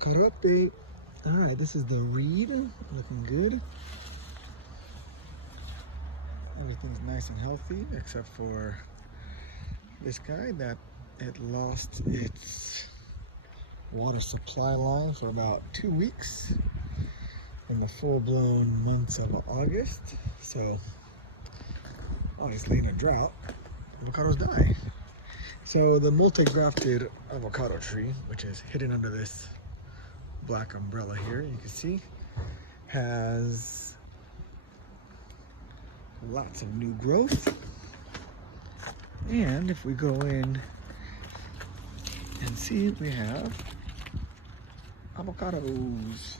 Avocado update. All right, this is the reed, looking good. Everything's nice and healthy except for this guy that it lost its water supply line for about 2 weeks in the full-blown months of August. So obviously in a drought, avocados die. So the multi-grafted avocado tree, which is hidden under this black umbrella here, you can see, has lots of new growth. And if we go in and see, we have avocados.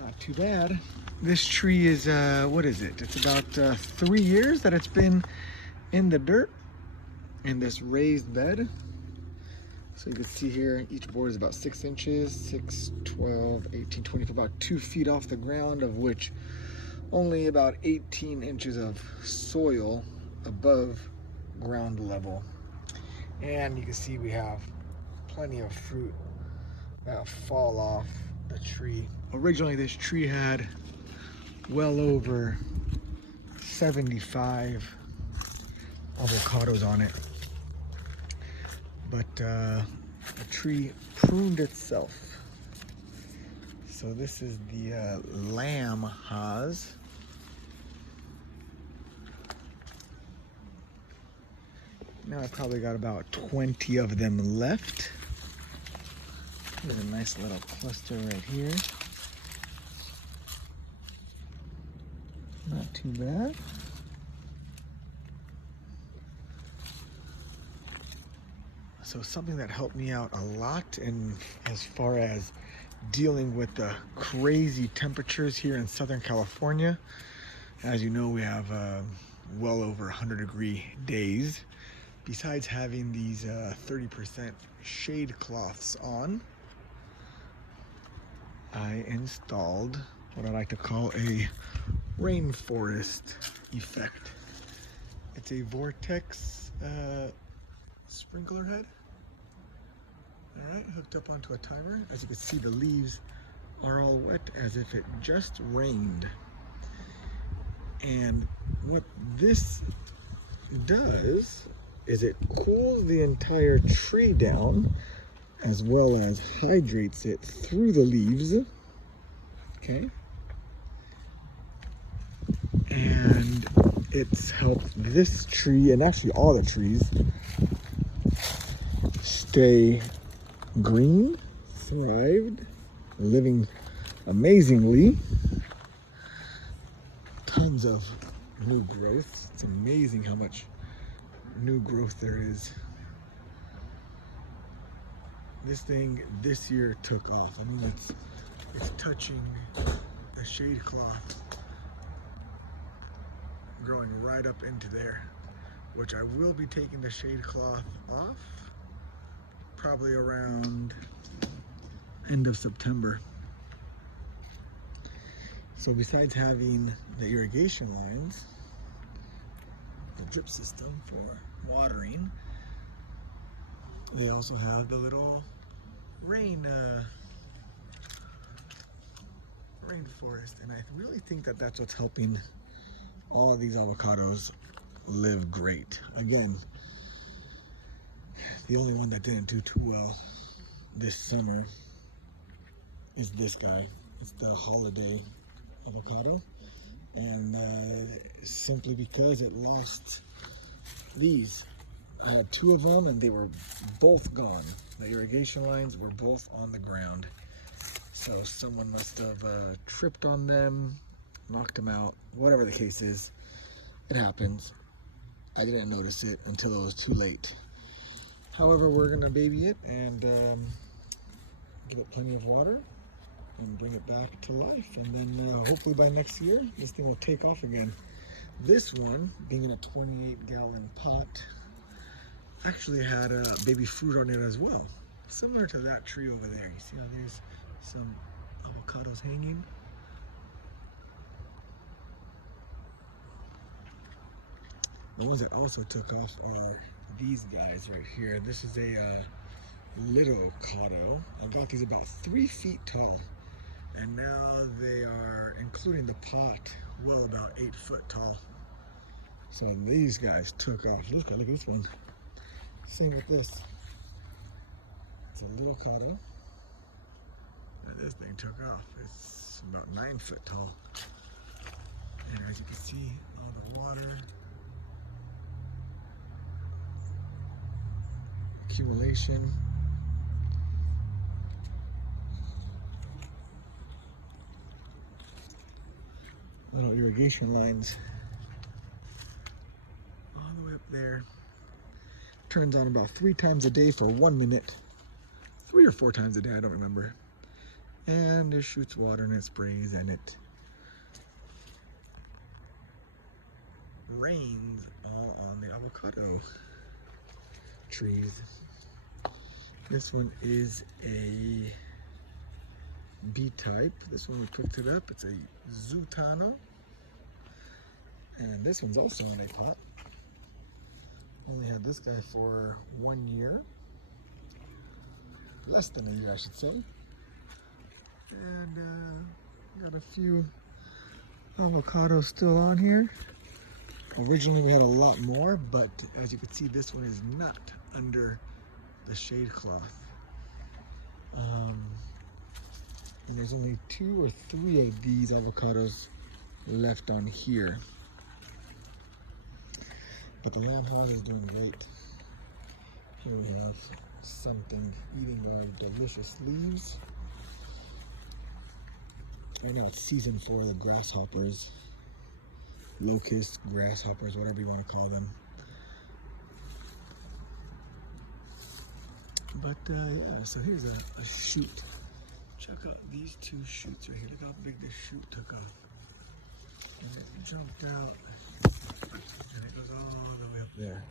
Not too bad. This tree is, what is it? It's about 3 years that it's been in the dirt in this raised bed. So you can see here, each board is about 6 inches, 6, 12, 18, 20, about 2 feet off the ground, of which only about 18 inches of soil above ground level. And you can see we have plenty of fruit that fall off the tree. Originally, this tree had well over 75 avocados on it, but the tree pruned itself. So this is the lamb haws. Now I probably got about 20 of them left. There's a nice little cluster right here. Not too bad. So something that helped me out a lot in as far as dealing with the crazy temperatures here in Southern California. As you know, we have well over 100-degree days. Besides having these 30% shade cloths on, I installed what I like to call a rainforest effect. It's a vortex sprinkler head. All right, hooked up onto a timer. As you can see, the leaves are all wet as if it just rained. And what this does is it cools the entire tree down as well as hydrates it through the leaves. Okay. And it's helped this tree, and actually all the trees, stay green, thrived, living amazingly. Tons of new growth. It's amazing how much new growth there is. This thing this year took off. I mean, it's touching the shade cloth, growing right up into there, which I will be taking the shade cloth off probably around end of September. So besides having the irrigation lines, the drip system for watering, they also have the little rainforest, and I really think that that's what's helping all these avocados live great. Again, the only one that didn't do too well this summer is this guy. It's the holiday avocado, and simply because it lost these. I had 2 of them and they were both gone. The irrigation lines were both on the ground. So someone must have tripped on them, knocked them out, whatever the case is. It happens. I didn't notice it until it was too late. However, we're gonna baby it and give it plenty of water and bring it back to life. And then hopefully by next year, this thing will take off again. This one, being in a 28-gallon pot, actually had baby fruit on it as well. Similar to that tree over there. You see how there's some avocados hanging? The ones that also took off are these guys right here. This is a little avocado. I got these about 3 feet tall, and now they are, including the pot, well about 8 foot tall. So these guys took off. Look at this one. Same with this. It's a little avocado. And this thing took off. It's about 9 foot tall. And as you can see, all the water accumulation. Little irrigation lines all the way up there. Turns on about 3 times a day for 1 minute. 3 or 4 times a day, I don't remember. And it shoots water and it sprays and it rains all on the avocado trees. This one is a B type. This one we cooked it up. It's a Zutano. And this one's also in a pot. Only had this guy for 1 year. Less than a year, I should say. And got a few avocados still on here. Originally we had a lot more, but as you can see, this one is not under the shade cloth. And there's only 2 or 3 of these avocados left on here. But the lamb hog is doing great. Here we have something eating our delicious leaves. Right now it's season for the grasshoppers, locusts, grasshoppers, whatever you want to call them. But yeah, so here's a shoot. Check out these 2 shoots right here. Look how big this shoot took off. And it jumped out, and it goes all the way up there.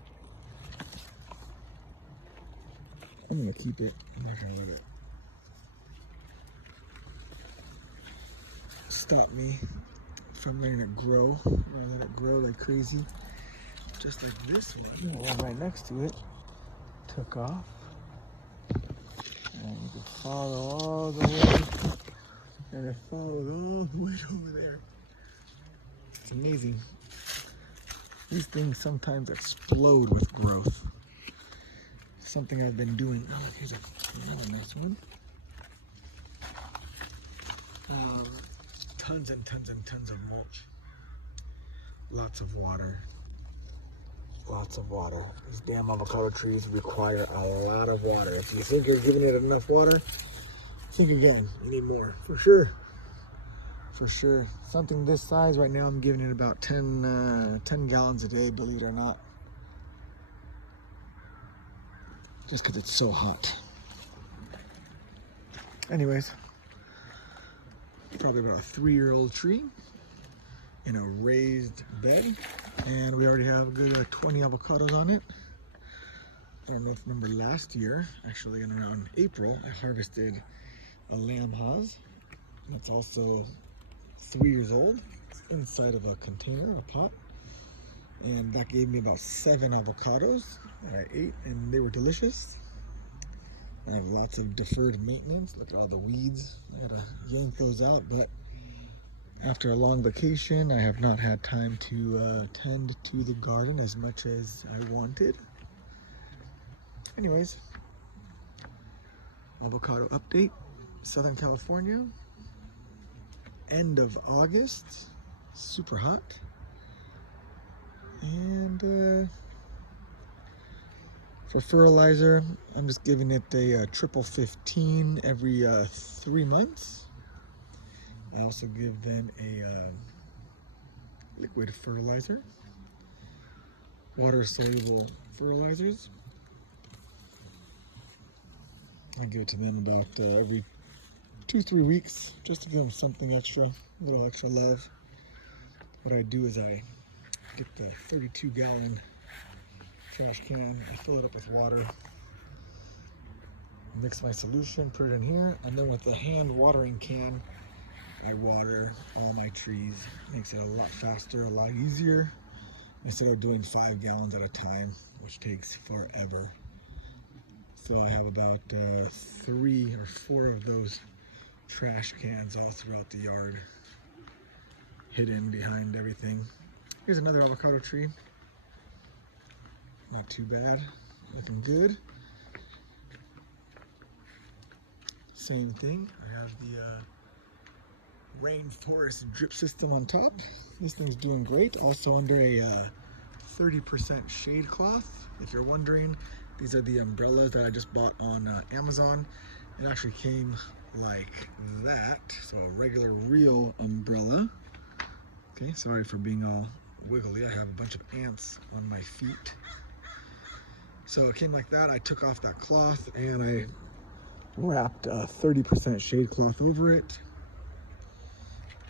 I'm gonna keep it. I'm not gonna let it stop me from letting it grow. I'm gonna let it grow like crazy. Just like this one. The one right next to it took off. And you can follow all the way. And it followed all the way over there. It's amazing. These things sometimes explode with growth. Something I've been doing. Oh, here's another nice one. Tons and tons and tons of mulch. Lots of water. Lots of water. These damn avocado trees require a lot of water. If you think you're giving it enough water, think again. You need more. For sure. For sure. Something this size right now, I'm giving it about 10 gallons a day, believe it or not. Just because it's so hot. Anyways, probably about a 3-year-old tree in a raised bed, and we already have a good 20 avocados on it. I don't know if you remember last year, actually in around April, I harvested a lamb haas. It's also 3 years old. It's inside of a container, a pot, and that gave me about 7 avocados that I ate, and they were delicious. I have lots of deferred maintenance. Look at all the weeds. I gotta yank those out, but after a long vacation, I have not had time to tend to the garden as much as I wanted. Anyways, avocado update, Southern California, end of August, super hot, and for fertilizer, I'm just giving it a triple 15 every 3 months. I also give them a liquid fertilizer, water-soluble fertilizers. I give it to them about every 2-3 weeks, just to give them something extra, a little extra love. What I do is I get the 32-gallon trash can, I fill it up with water, mix my solution, put it in here, and then with the hand watering can, I water all my trees. Makes it a lot faster, a lot easier, instead of doing 5 gallons at a time, which takes forever. So I have about 3 or 4 of those trash cans all throughout the yard, hidden behind everything. Here's another avocado tree. Not too bad, looking good. Same thing, I have the rainforest drip system on top. This thing's doing great. Also under a 30% shade cloth. If you're wondering, these are the umbrellas that I just bought on Amazon. It actually came like that, so a regular real umbrella. Okay, sorry for being all wiggly. I have a bunch of ants on my feet. So it came like that. I took off that cloth and I wrapped a 30% shade cloth over it.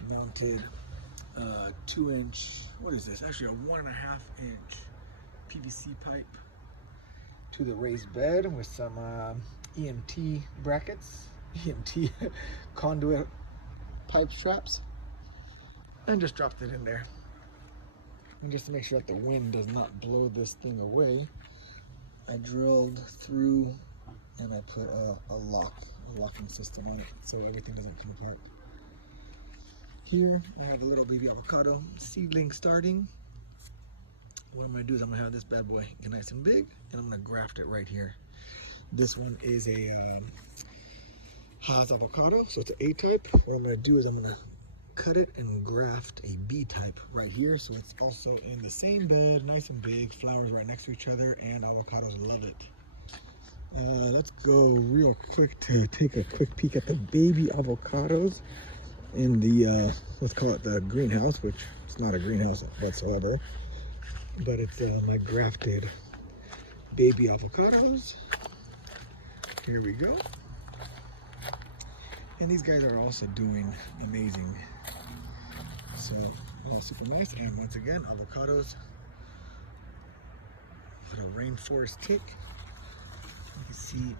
Mounted a 2-inch, what is this? Actually a 1.5-inch PVC pipe to the raised bed with some EMT brackets, EMT conduit pipe straps, and just dropped it in there. And just to make sure that the wind does not blow this thing away, I drilled through and I put a locking system on it so everything doesn't come apart. Here I have a little baby avocado seedling starting. What I'm going to do is I'm going to have this bad boy get nice and big, and I'm going to graft it right here. This one is a Haas avocado, so it's an A type. What I'm going to do is I'm going to cut it and graft a B type right here, so it's also in the same bed, nice and big, flowers right next to each other, and avocados love it. Let's go real quick to take a quick peek at the baby avocados in the, let's call it the greenhouse, which it's not a greenhouse whatsoever, but it's my grafted baby avocados. Here we go. And these guys are also doing amazing. So super nice. And once again, avocados with a rainforest kick. You can see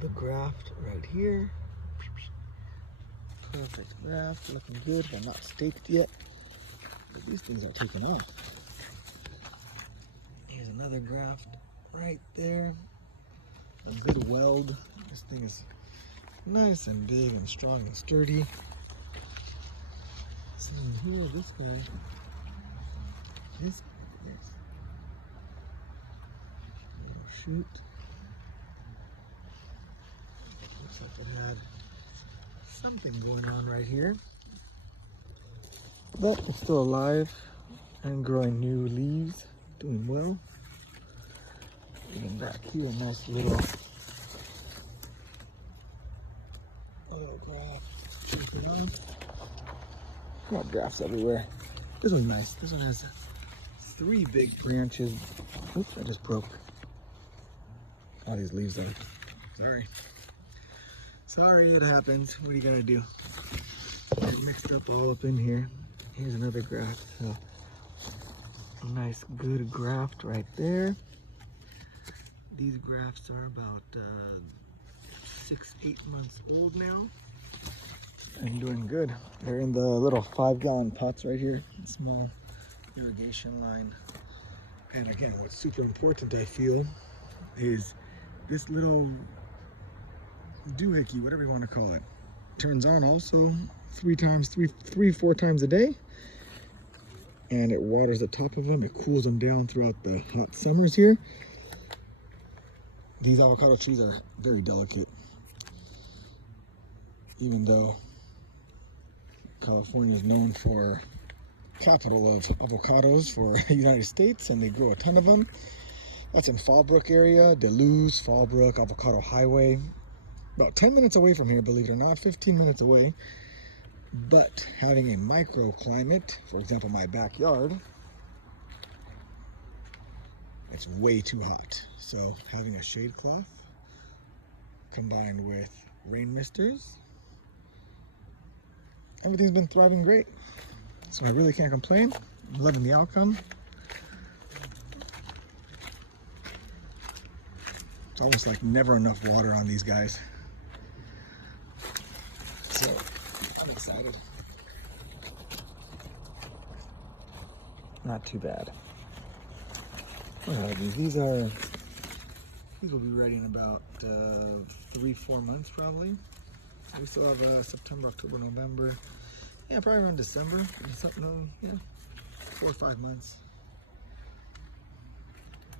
the graft right here. Perfect graft, looking good. They're not staked yet, but these things are taking off. Here's another graft right there. A good weld. This thing is nice and big and strong and sturdy. So here, this guy. This, yes. Shoot. Looks like it had something going on right here. But it's still alive and growing new leaves, doing well. Getting back here, a nice little graft. Got grafts everywhere. This one's nice. This one has 3 big branches. Oops, I just broke all these leaves there. Sorry, it happens. What are you gonna do? Get mixed up all up in here. Here's another graft. So, a nice good graft right there. These grafts are about 6-8 months old now and doing good. They're in the little 5-gallon pots right here, small irrigation line. And again, what's super important, I feel, is this little doohickey, whatever you want to call it, turns on also 4 times a day, and it waters the top of them. It cools them down throughout the hot summers here. These avocado trees are very delicate, even though California is known for capital of avocados for the United States, and they grow a ton of them. That's in Fallbrook area, Duluth, Fallbrook, Avocado Highway. About 10 minutes away from here, believe it or not, 15 minutes away. But having a microclimate, for example, my backyard, it's way too hot. So having a shade cloth combined with rain misters, everything's been thriving great. So I really can't complain. I'm loving the outcome. It's almost like never enough water on these guys. So I'm excited. Not too bad. These will be ready in about 3-4 months probably. We still have September, October, November. Yeah, probably around December. Something, yeah, 4 or 5 months.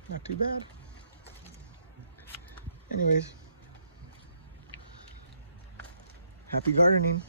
Not too bad. Anyways, happy gardening.